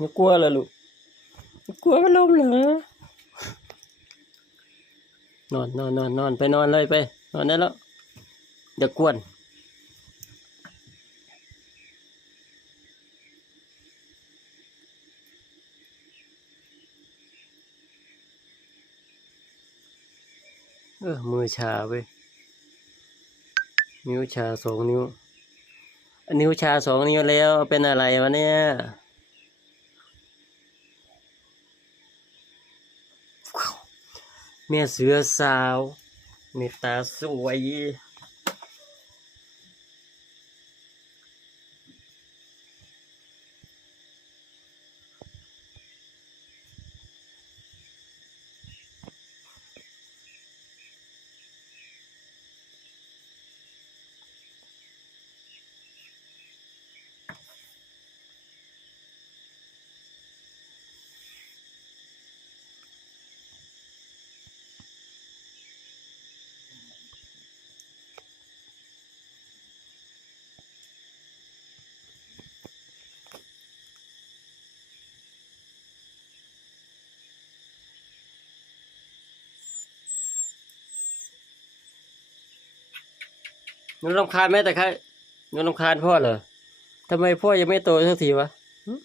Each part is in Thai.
ไม่กลัวเหรอลูกไม่กลัวมันลมเหรอนอนไปนอนเลยไปนอนได้แล้วเดี๋ยวกวนมือชาเว้ยนิ้วชา2 นิ้วนิ้วชา2 นิ้วแล้วเป็นอะไรวะเนี่ยแม่เสือสาวเมตตาสวยหนูรำคาญไหมแต่ใครหนูรำคาญพ่อเหรอทำไมพ่อยังไม่โตสักทีวะ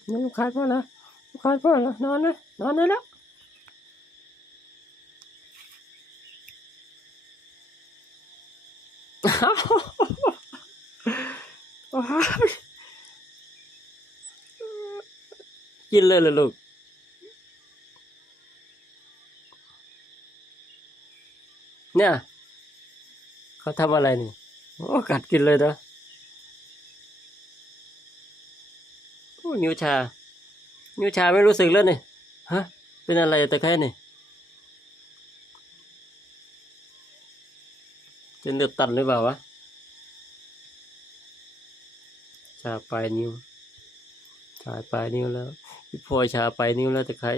หนูรำคาญพ่อเหรอรำคาญพ่อเหรอนอนเลยนอนได้แล้วกินเลยเหรอลูกเนี่ยเขาทำอะไรนี่โอ้กัดกินเลยนะโอ้นิ้วชาไม่รู้สึกแล้วนี่ฮะเป็นอะไรแต่แค่นี่จะเลือดตันหรือเปล่าวะชาปลายนิ้วแล้วพี่พลอยชาปลายนิ้วแล้วแต่ใคร